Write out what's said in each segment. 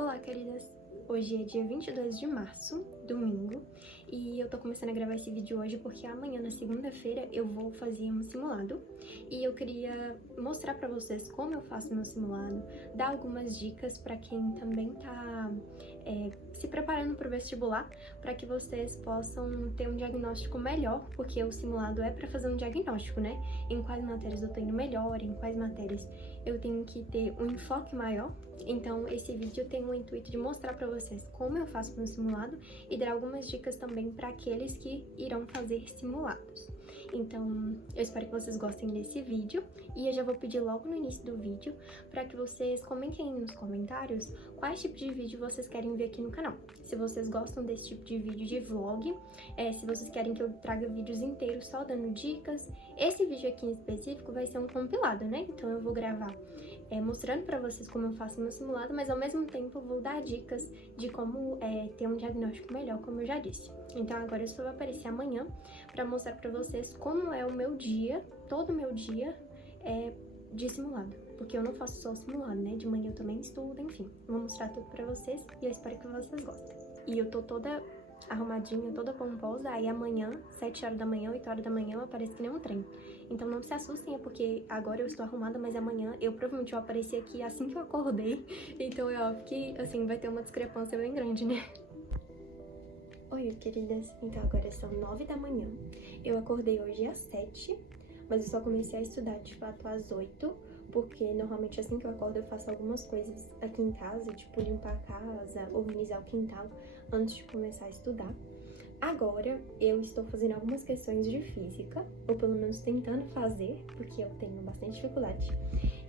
Olá, queridas! Hoje é dia 22 de março, domingo, e eu tô começando a gravar esse vídeo hoje porque amanhã, na segunda-feira, eu vou fazer um simulado e eu queria mostrar pra vocês como eu faço meu simulado, dar algumas dicas pra quem também tá se preparando pro vestibular, pra que vocês possam ter um diagnóstico melhor, porque o simulado é pra fazer um diagnóstico, né? Em quais matérias eu tô indo melhor, em quais matérias eu tenho que ter um enfoque maior. Então, esse vídeo tem o intuito de mostrar pra vocês como eu faço meu simulado e dar algumas dicas também para aqueles que irão fazer simulados. Então, eu espero que vocês gostem desse vídeo e eu já vou pedir logo no início do vídeo para que vocês comentem aí nos comentários quais tipos de vídeo vocês querem ver aqui no canal. Se vocês gostam desse tipo de vídeo de vlog, se vocês querem que eu traga vídeos inteiros só dando dicas. Esse vídeo aqui em específico vai ser um compilado, né? Então eu vou gravar mostrando pra vocês como eu faço meu simulado, mas ao mesmo tempo eu vou dar dicas de como ter um diagnóstico melhor, como eu já disse. Então agora eu só vou aparecer amanhã pra mostrar pra vocês como é o meu dia, todo o meu dia de simulado. Porque eu não faço só o simulado, né? De manhã eu também estudo, enfim. Vou mostrar tudo pra vocês e eu espero que vocês gostem. E eu tô toda arrumadinha, toda pomposa, aí amanhã, 7 horas da manhã, 8 horas da manhã, eu apareço que nem um trem. Então não se assustem, é porque agora eu estou arrumada, mas amanhã eu provavelmente vou aparecer aqui assim que eu acordei. Então é óbvio que, assim, vai ter uma discrepância bem grande, né? Oi, queridas. Então agora são 9 da manhã. Eu acordei hoje às 7, mas eu só comecei a estudar, de fato, às 8, porque normalmente assim que eu acordo eu faço algumas coisas aqui em casa, tipo limpar a casa, organizar o quintal, antes de começar a estudar. Agora eu estou fazendo algumas questões de física, ou pelo menos tentando fazer, porque eu tenho bastante dificuldade.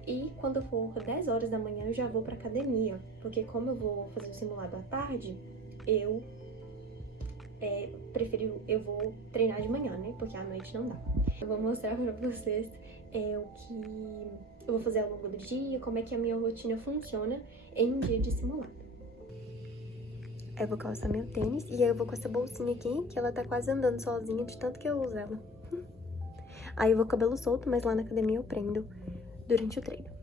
E quando for 10 horas da manhã eu já vou pra academia, porque como eu vou fazer o simulado à tarde, eu vou treinar de manhã, né? Porque à noite não dá. Eu vou mostrar pra vocês o que eu vou fazer ao longo do dia, como é que a minha rotina funciona em um dia de simulado. Aí eu vou calçar meu tênis e aí eu vou com essa bolsinha aqui, que ela tá quase andando sozinha de tanto que eu uso ela. Aí eu vou com o cabelo solto, mas lá na academia eu prendo durante o treino.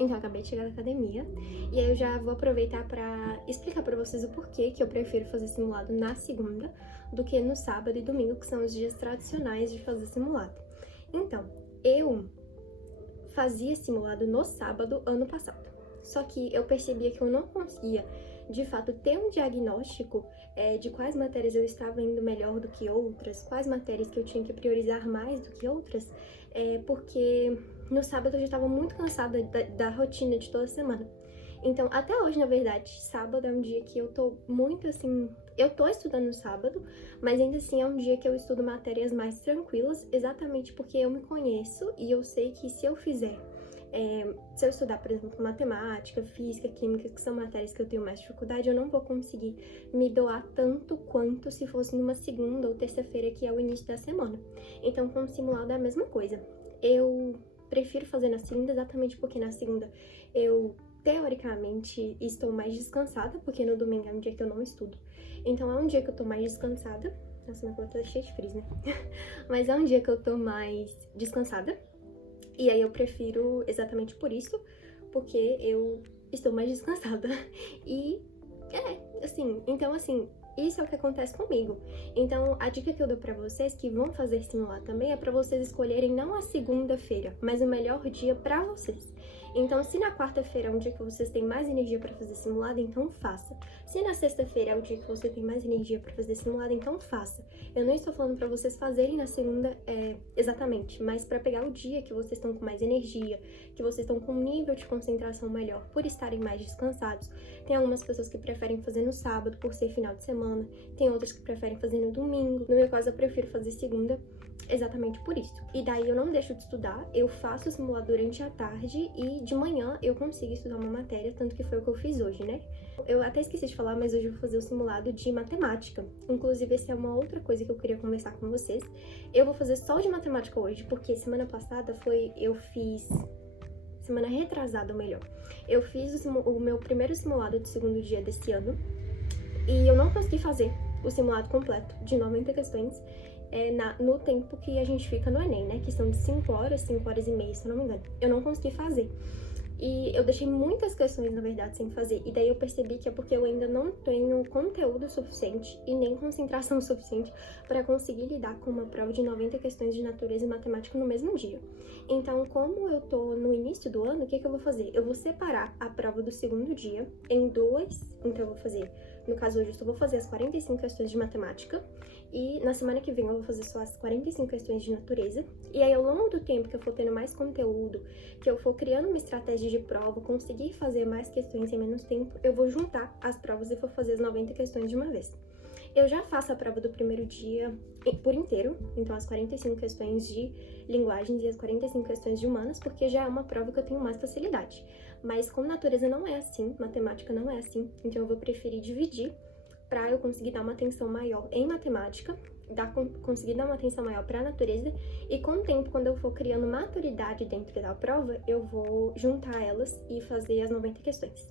Então, eu acabei de chegar da academia e aí eu já vou aproveitar pra explicar pra vocês o porquê que eu prefiro fazer simulado na segunda do que no sábado e domingo, que são os dias tradicionais de fazer simulado. Então, eu fazia simulado no sábado ano passado, só que eu percebia que eu não conseguia, de fato, ter um diagnóstico de quais matérias eu estava indo melhor do que outras, quais matérias que eu tinha que priorizar mais do que outras, porque no sábado eu já estava muito cansada da rotina de toda semana. Então, até hoje, na verdade, sábado é um dia que eu tô muito assim... Eu tô estudando no sábado, mas ainda assim é um dia que eu estudo matérias mais tranquilas, exatamente porque eu me conheço e eu sei que se eu fizer... se eu estudar, por exemplo, matemática, física, química, que são matérias que eu tenho mais dificuldade, eu não vou conseguir me doar tanto quanto se fosse numa segunda ou terça-feira, que é o início da semana. Então, com o simulado é a mesma coisa. Eu prefiro fazer na segunda exatamente porque na segunda eu, teoricamente, estou mais descansada, porque no domingo é um dia que eu não estudo. Então, é um dia que eu tô mais descansada. Nossa, minha cor tá cheia de frizz, né? Mas é um dia que eu tô mais descansada. E aí eu prefiro exatamente por isso, porque eu estou mais descansada. E então isso é o que acontece comigo. Então a dica que eu dou pra vocês que vão fazer simulado também é pra vocês escolherem não a segunda-feira, mas o melhor dia pra vocês. Então, se na quarta-feira é um dia que vocês têm mais energia pra fazer simulado, então faça. Se na sexta-feira é o dia que você tem mais energia pra fazer simulado, então faça. Eu não estou falando pra vocês fazerem na segunda exatamente, mas pra pegar o dia que vocês estão com mais energia, que vocês estão com um nível de concentração melhor, por estarem mais descansados. Tem algumas pessoas que preferem fazer no sábado, por ser final de semana. Tem outras que preferem fazer no domingo. No meu caso, eu prefiro fazer segunda, exatamente por isso. E daí eu não deixo de estudar, eu faço o simulado durante a tarde e de manhã eu consigo estudar uma matéria, tanto que foi o que eu fiz hoje, né? Eu até esqueci de falar, mas hoje eu vou fazer o simulado de matemática. Inclusive, essa é uma outra coisa que eu queria conversar com vocês. Eu vou fazer só de matemática hoje, porque semana passada semana retrasada, ou melhor. Eu fiz o meu primeiro simulado do segundo dia desse ano e eu não consegui fazer o simulado completo de 90 questões no tempo que a gente fica no Enem, né? Que são de 5 horas e meia, se eu não me engano. Eu não consegui fazer. E eu deixei muitas questões, na verdade, sem fazer. E daí eu percebi que é porque eu ainda não tenho conteúdo suficiente e nem concentração suficiente para conseguir lidar com uma prova de 90 questões de natureza e matemática no mesmo dia. Então, como eu tô no início do ano, o que eu vou fazer? Eu vou separar a prova do segundo dia em duas. Então, eu vou fazer, no caso hoje, eu só vou fazer as 45 questões de matemática. E na semana que vem eu vou fazer só as 45 questões de natureza. E aí, ao longo do tempo que eu for tendo mais conteúdo, que eu for criando uma estratégia de prova, conseguir fazer mais questões em menos tempo, eu vou juntar as provas e vou fazer as 90 questões de uma vez. Eu já faço a prova do primeiro dia por inteiro, então as 45 questões de linguagens e as 45 questões de humanas, porque já é uma prova que eu tenho mais facilidade. Mas como natureza não é assim, matemática não é assim, então eu vou preferir dividir para eu conseguir dar uma atenção maior em matemática, conseguir dar uma atenção maior para a natureza, e com o tempo, quando eu for criando maturidade dentro da prova, eu vou juntar elas e fazer as 90 questões.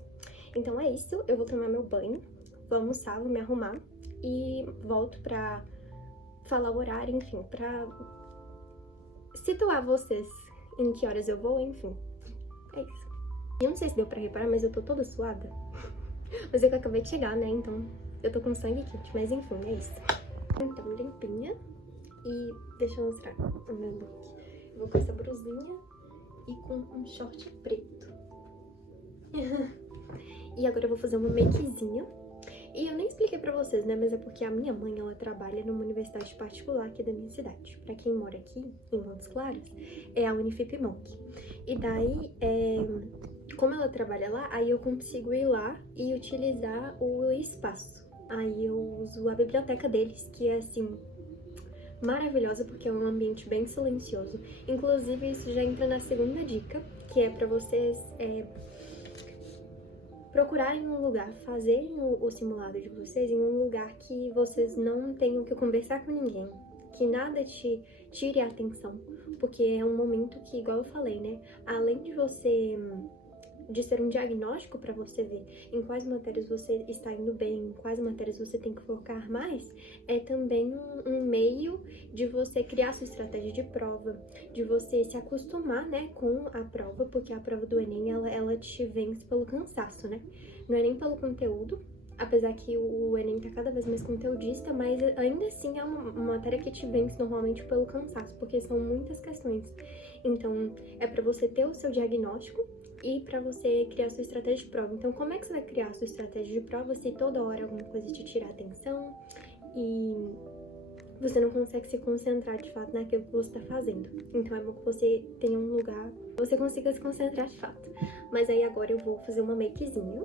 Então é isso, eu vou tomar meu banho, vou almoçar, vou me arrumar e volto para falar o horário, enfim, para situar vocês em que horas eu vou, enfim. É isso. Eu não sei se deu pra reparar, mas eu tô toda suada. Mas é que eu acabei de chegar, né? Então eu tô com sangue quente, mas enfim, é isso. Então, limpinha. E deixa eu mostrar o meu look. Eu vou com essa brusinha e com um short preto. E agora eu vou fazer uma makezinha. E eu nem expliquei pra vocês, né? Mas é porque a minha mãe, ela trabalha numa universidade particular aqui da minha cidade. Pra quem mora aqui, em Montes Claros, é a Unifip-Monk. E daí, como ela trabalha lá, aí eu consigo ir lá e utilizar o espaço. Aí eu uso a biblioteca deles, que é, assim, maravilhosa, porque é um ambiente bem silencioso. Inclusive, isso já entra na segunda dica, que é pra vocês procurarem um lugar, fazerem o simulado de vocês em um lugar que vocês não tenham que conversar com ninguém, que nada te tire a atenção, porque é um momento que, igual eu falei, né, além de ser um diagnóstico para você ver em quais matérias você está indo bem, em quais matérias você tem que focar mais, é também um meio de você criar sua estratégia de prova, de você se acostumar, né, com a prova, porque a prova do Enem, ela te vence pelo cansaço, né? Não é nem pelo conteúdo, apesar que o Enem tá cada vez mais conteudista, mas ainda assim é uma matéria que te vence normalmente pelo cansaço, porque são muitas questões. Então, é para você ter o seu diagnóstico e para você criar sua estratégia de prova. Então, como é que você vai criar sua estratégia de prova se toda hora alguma coisa te tira a atenção e você não consegue se concentrar de fato naquilo que você está fazendo? Então, é bom que você tenha um lugar que você consiga se concentrar de fato. Mas aí agora eu vou fazer uma makezinha,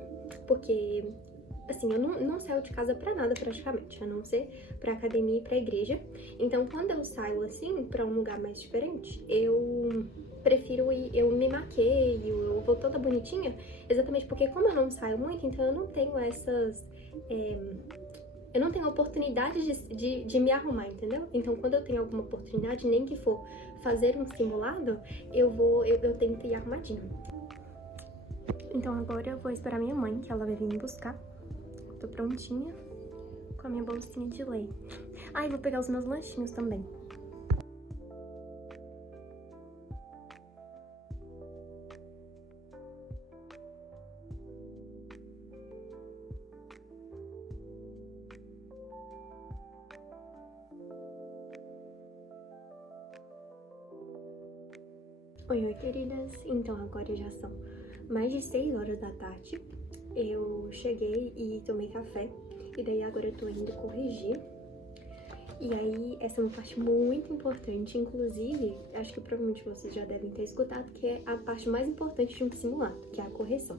porque assim, eu não saio de casa pra nada praticamente, a não ser pra academia e pra igreja. Então, quando eu saio assim, pra um lugar mais diferente, eu prefiro ir, eu me maqueio, eu vou toda bonitinha, exatamente porque como eu não saio muito, então eu não tenho eu não tenho oportunidade de me arrumar, entendeu? Então, quando eu tenho alguma oportunidade, nem que for fazer um simulado, eu tento ir arrumadinho. Então, agora eu vou esperar minha mãe, que ela vai vir me buscar. Tô prontinha com a minha bolsinha de leite. Ah, e vou pegar os meus lanchinhos também. Oi, queridas. Então, agora já são mais de 6 horas da tarde. Eu cheguei e tomei café, e daí agora eu tô indo corrigir. E aí, essa é uma parte muito importante, inclusive, acho que provavelmente vocês já devem ter escutado, que é a parte mais importante de um simulado, que é a correção.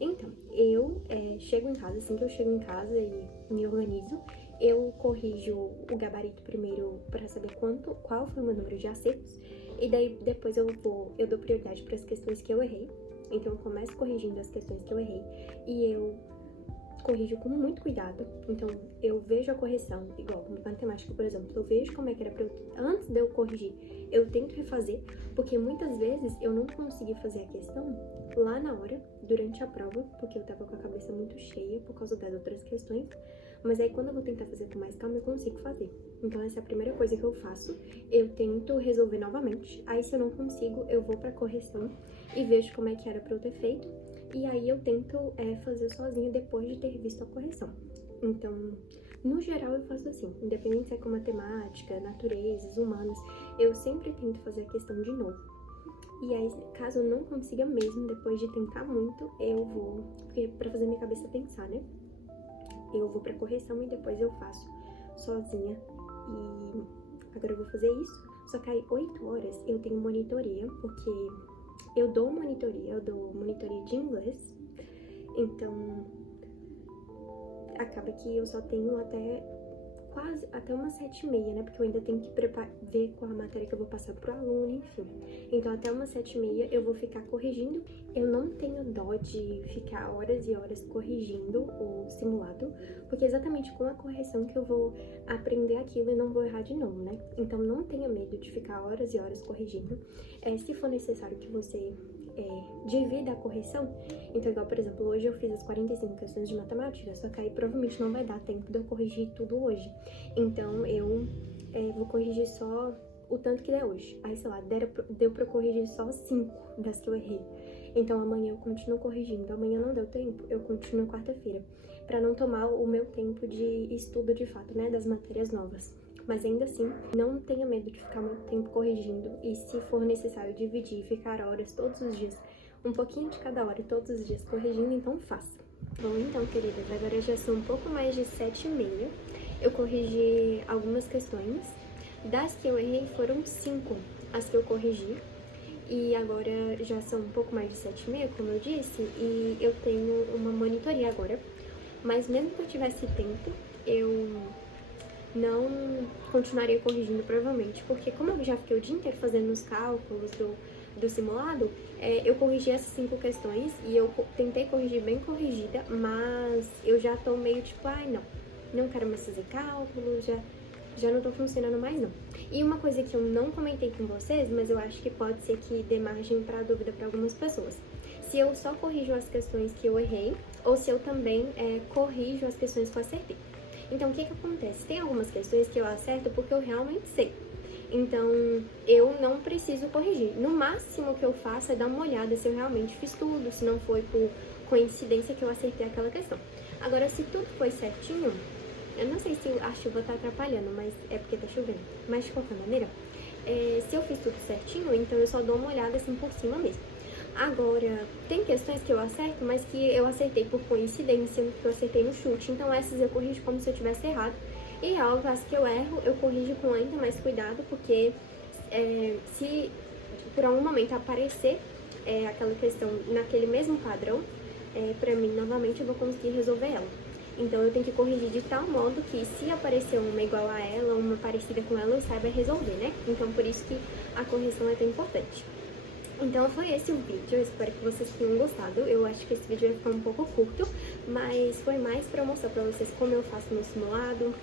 Então, eu chego em casa, assim que eu chego em casa e me organizo, eu corrijo o gabarito primeiro para saber qual foi o meu número de acertos, e daí depois eu dou prioridade para as questões que eu errei. Então eu começo corrigindo as questões que eu errei e eu corrijo com muito cuidado. Então eu vejo a correção, igual em matemática, por exemplo, eu vejo como é que era pra eu, antes de eu corrigir, eu tento refazer, porque muitas vezes eu não consegui fazer a questão lá na hora, durante a prova, porque eu tava com a cabeça muito cheia por causa das outras questões, mas aí quando eu vou tentar fazer com mais calma, eu consigo fazer. Então essa é a primeira coisa que eu faço, eu tento resolver novamente, aí se eu não consigo, eu vou pra correção e vejo como é que era pra eu ter feito, e aí eu tento fazer sozinha depois de ter visto a correção. Então, no geral eu faço assim, independente se é com matemática, naturezas, humanos, eu sempre tento fazer a questão de novo. E aí, caso eu não consiga mesmo, depois de tentar muito, eu vou, porque pra fazer minha cabeça pensar, né? Eu vou pra correção e depois eu faço sozinha. E agora eu vou fazer isso, só que aí 8 horas eu tenho monitoria, porque eu dou monitoria de inglês, então acaba que eu só tenho até umas 7h30, né, porque eu ainda tenho que ver qual a matéria que eu vou passar pro aluno, enfim. Então até umas 7h30 eu vou ficar corrigindo. Eu não tenho dó de ficar horas e horas corrigindo o simulado, porque é exatamente com a correção que eu vou aprender aquilo e não vou errar de novo, né? Então não tenha medo de ficar horas e horas corrigindo. Se for necessário que você divida a correção, então igual, por exemplo, hoje eu fiz as 45 questões de matemática, só que aí provavelmente não vai dar tempo de eu corrigir tudo hoje. Então eu vou corrigir só o tanto que der hoje. Aí, sei lá, deu pra eu corrigir só 5 das que eu errei. Então amanhã eu continuo corrigindo. Amanhã não deu tempo, eu continuo quarta-feira, pra não tomar o meu tempo de estudo de fato, né, das matérias novas. Mas ainda assim, não tenha medo de ficar muito tempo corrigindo, e se for necessário dividir, ficar horas todos os dias, um pouquinho de cada hora todos os dias corrigindo, então faça. Bom, então, queridas, agora já são um pouco mais de 7h30, eu corrigi algumas questões, das que eu errei foram 5 as que eu corrigi, e agora já são um pouco mais de 7h30, como eu disse, e eu tenho uma monitoria agora, mas mesmo que eu tivesse tempo, eu não continuaria corrigindo provavelmente, porque como eu já fiquei o dia inteiro fazendo os cálculos do simulado, eu corrigi essas 5 questões e eu tentei corrigir bem corrigida, mas eu já tô meio tipo, ai não quero mais fazer cálculos, já não tô funcionando mais não. E uma coisa que eu não comentei com vocês, mas eu acho que pode ser que dê margem pra dúvida pra algumas pessoas. Se eu só corrijo as questões que eu errei, ou se eu também corrijo as questões que eu acertei. Então, o que acontece? Tem algumas questões que eu acerto porque eu realmente sei. Então, eu não preciso corrigir. No máximo que eu faço é dar uma olhada se eu realmente fiz tudo, se não foi por coincidência que eu acertei aquela questão. Agora, se tudo foi certinho, eu não sei se a chuva tá atrapalhando, mas é porque tá chovendo. Mas, de qualquer maneira, se eu fiz tudo certinho, então eu só dou uma olhada assim por cima mesmo. Agora, tem questões que eu acerto, mas que eu acertei por coincidência, que eu acertei no chute. Então essas eu corrijo como se eu tivesse errado. E as que eu erro, eu corrijo com ainda mais cuidado, porque se por algum momento aparecer aquela questão naquele mesmo padrão, pra mim, novamente, eu vou conseguir resolver ela. Então eu tenho que corrigir de tal modo que se aparecer uma igual a ela, uma parecida com ela, eu saiba resolver, né? Então por isso que a correção é tão importante. Então foi esse o vídeo, eu espero que vocês tenham gostado. Eu acho que esse vídeo vai ficar um pouco curto, mas foi mais pra mostrar pra vocês como eu faço meu simulado,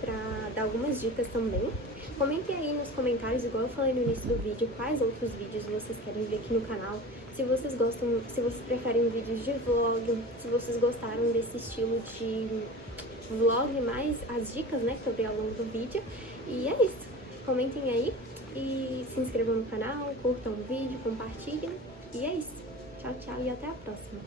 pra dar algumas dicas também. Comentem aí nos comentários, igual eu falei no início do vídeo, quais outros vídeos vocês querem ver aqui no canal. Se vocês gostam, se vocês preferem vídeos de vlog, se vocês gostaram desse estilo de vlog, mais as dicas, né, que eu dei ao longo do vídeo. E é isso, comentem aí. E se inscrevam no canal, curtam o vídeo, compartilhem. E é isso. Tchau, tchau e até a próxima.